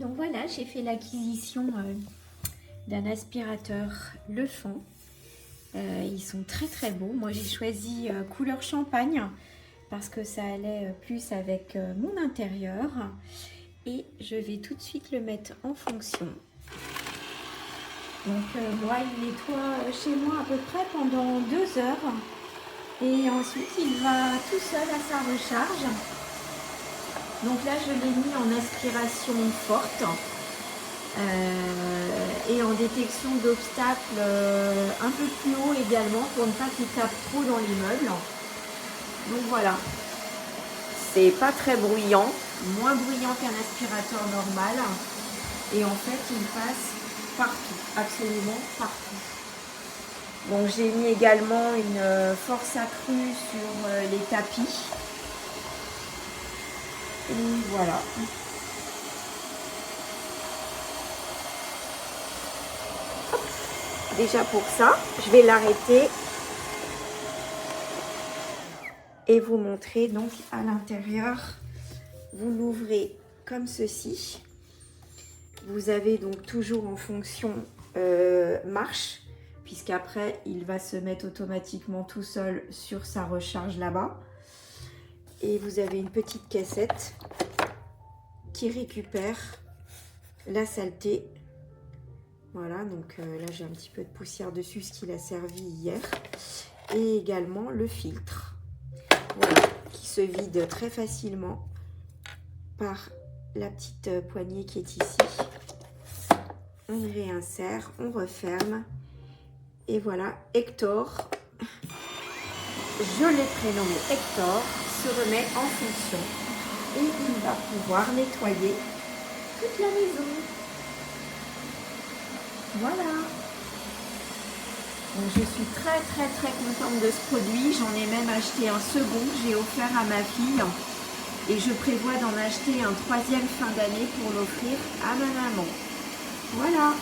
Donc voilà, j'ai fait l'acquisition d'un aspirateur Lefon. Ils sont très très beaux. Moi j'ai choisi couleur champagne parce que ça allait plus avec mon intérieur. Et je vais tout de suite le mettre en fonction. Donc moi il nettoie chez moi à peu près pendant 2 heures. Et ensuite il va tout seul à sa recharge. Donc là je l'ai mis en aspiration forte. Et en détection d'obstacles un peu plus haut également pour ne pas qu'il tape trop dans l'immeuble. Donc voilà, c'est pas très bruyant, moins bruyant qu'un aspirateur normal. Et en fait, il passe partout, absolument partout. Donc j'ai mis également une force accrue sur les tapis. Et voilà. Déjà pour ça, je vais l'arrêter et vous montrer donc à l'intérieur. Vous l'ouvrez comme ceci. Vous avez donc toujours en fonction marche, puisqu'après il va se mettre automatiquement tout seul sur sa recharge là-bas. Et vous avez une petite cassette qui récupère la saleté. Voilà, donc là j'ai un petit peu de poussière dessus, ce qu'il a servi hier. Et également le filtre, voilà, qui se vide très facilement par la petite poignée qui est ici. On y réinsère, on referme. Et voilà, Hector, je l'ai prénommé Hector, se remet en fonction. Et il va pouvoir nettoyer toute la maison. Voilà. Donc je suis très contente de ce produit. J'en ai même acheté un second que j'ai offert à ma fille. Et je prévois d'en acheter un troisième fin d'année pour l'offrir à ma maman. Voilà.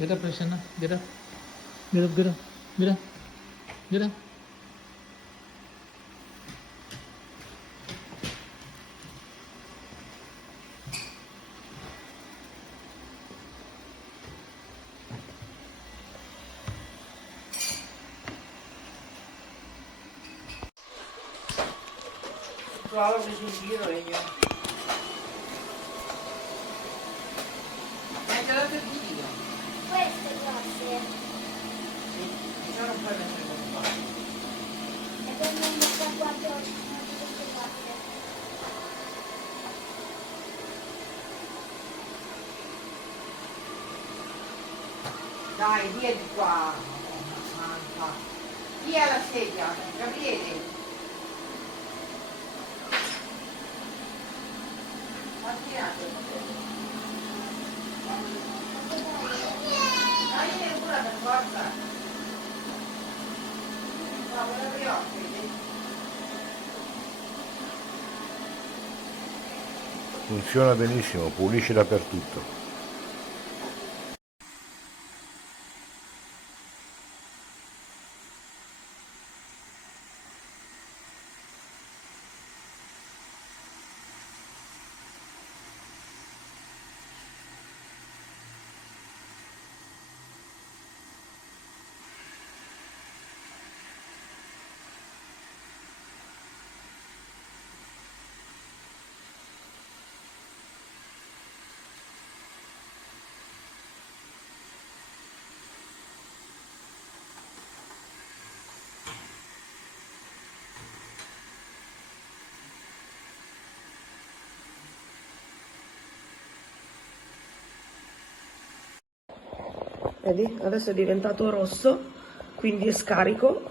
Get up, Prasanna. Get up. Get up, get up. Get up. Get up. Prova a prendere in giro e io. Hai dato il video? Questo è grosso. Sì, non puoi mettere con qua. E poi mi metto qua queste cose. Dai, via di qua. Madonna santa. Via la sedia, Gabriele. Ma tirate. Dai, pure per forza. No, volevo gli occhi, vedi? Funziona benissimo, pulisce dappertutto. Vedi? Adesso è diventato rosso, quindi è scarico.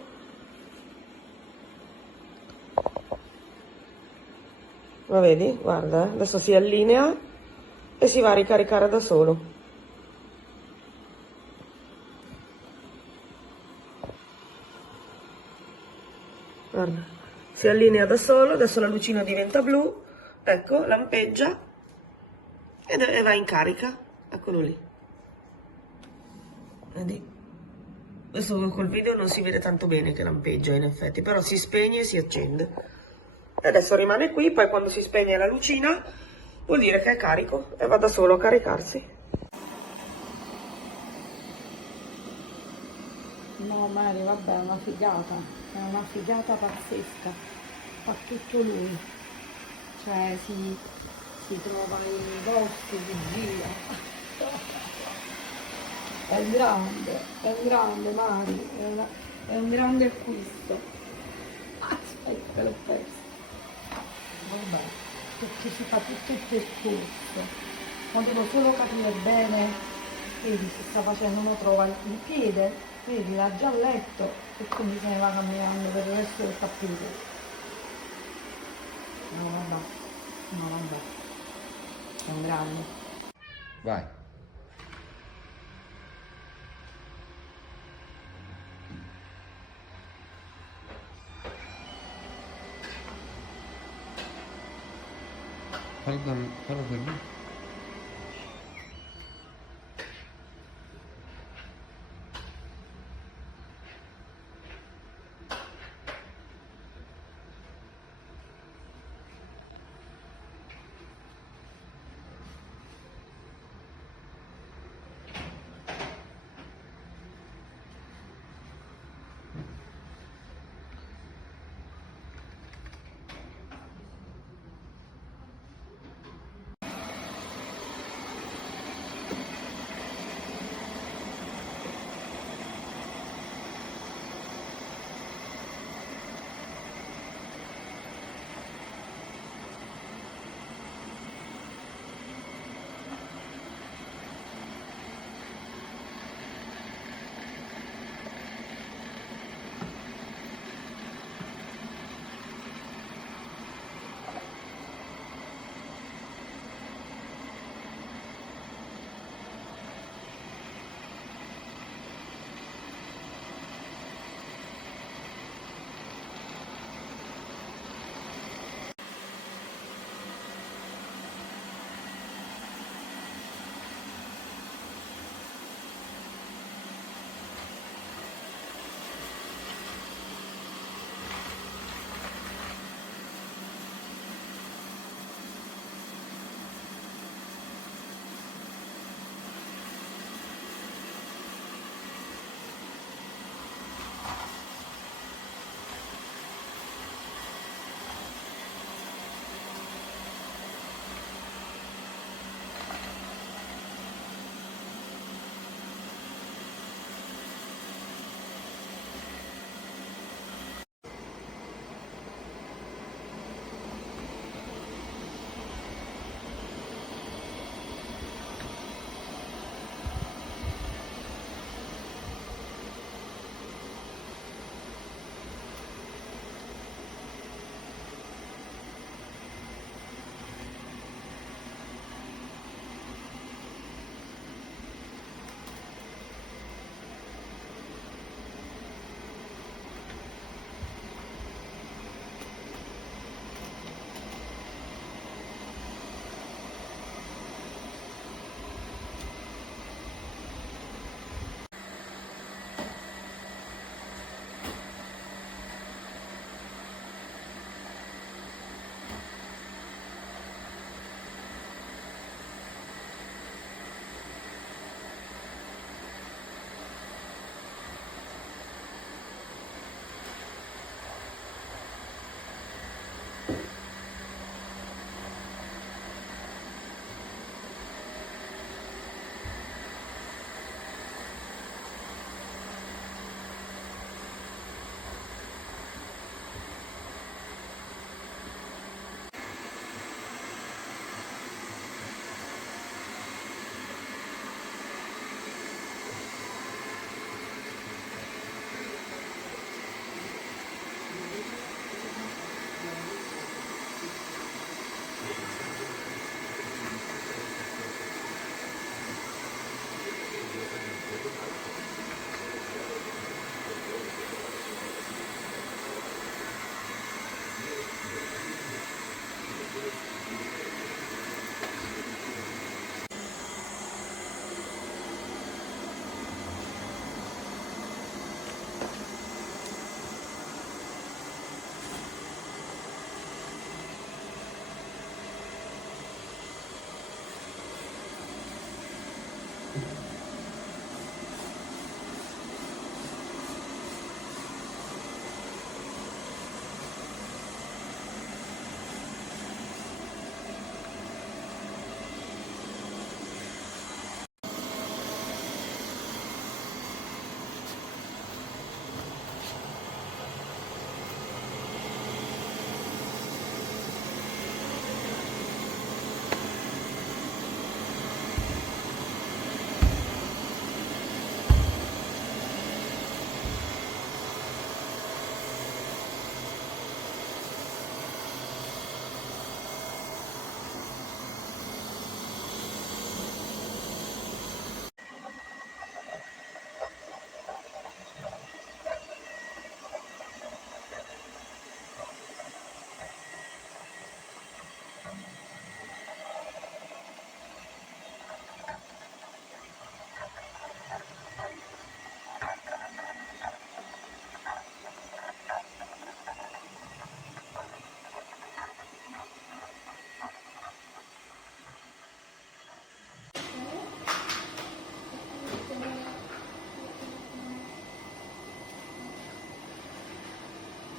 Ma vedi? Guarda, adesso si allinea e si va a ricaricare da solo. Guarda, si allinea da solo, adesso la lucina diventa blu, ecco, lampeggia e va in carica. Eccolo lì. Vedi? Adesso col video non si vede tanto bene che lampeggia in effetti, però si spegne e si accende. E adesso rimane qui, poi quando si spegne la lucina vuol dire che è carico e va da solo a caricarsi. No Mary, vabbè, è una figata pazzesca, fa tutto lui, cioè si trova i posti, si gira. È grande Mari, è un grande acquisto. Aspetta, l'ho perso. Vabbè, perché si fa tutto il percorso. Ma devo solo capire bene, vedi, si sta facendo, uno trova il piede, vedi, l'ha già letto e quindi se ne va camminando per il resto del tappeto. No vabbè, è un grande. Vai. Fallo per me.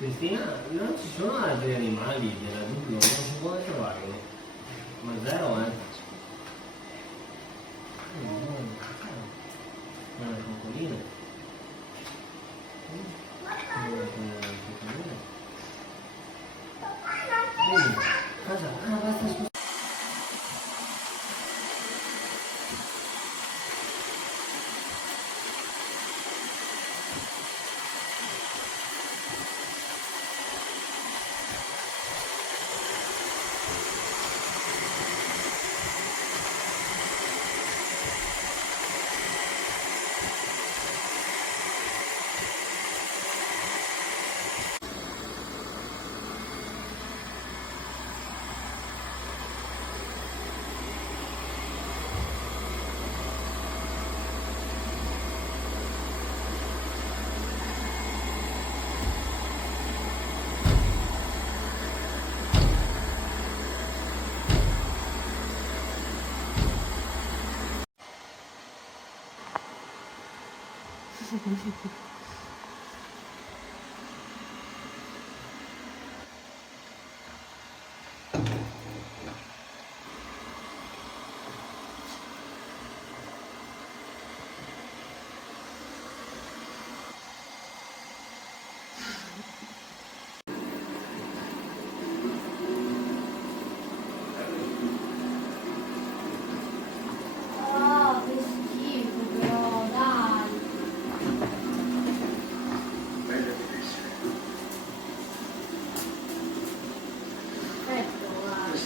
Cristina, non ci sono altri animali della giungla, non si può trovare. Ma zero, Ma la cocolina. Cosa? Ah, basta, scusa. Oh, che schifo però, dai. Perfetto, guarda.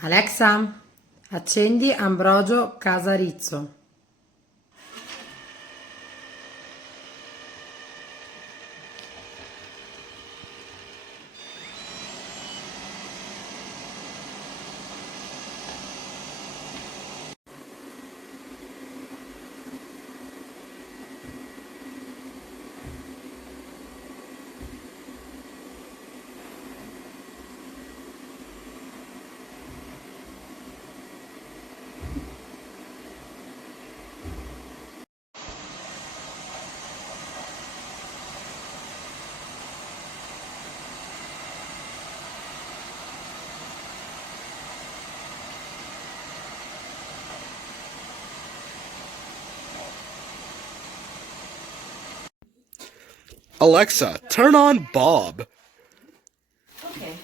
Alexa, accendi Ambrogio Casarizzo. Alexa, turn on Bob. Ok.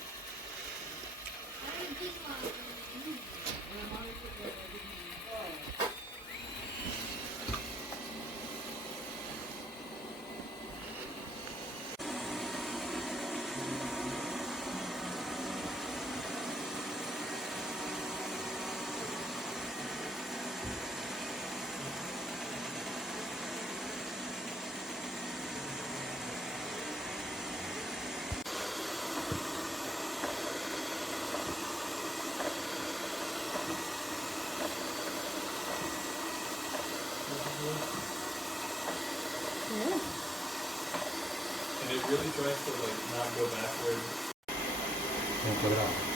And it really tries to like not go backward. Un quadrato.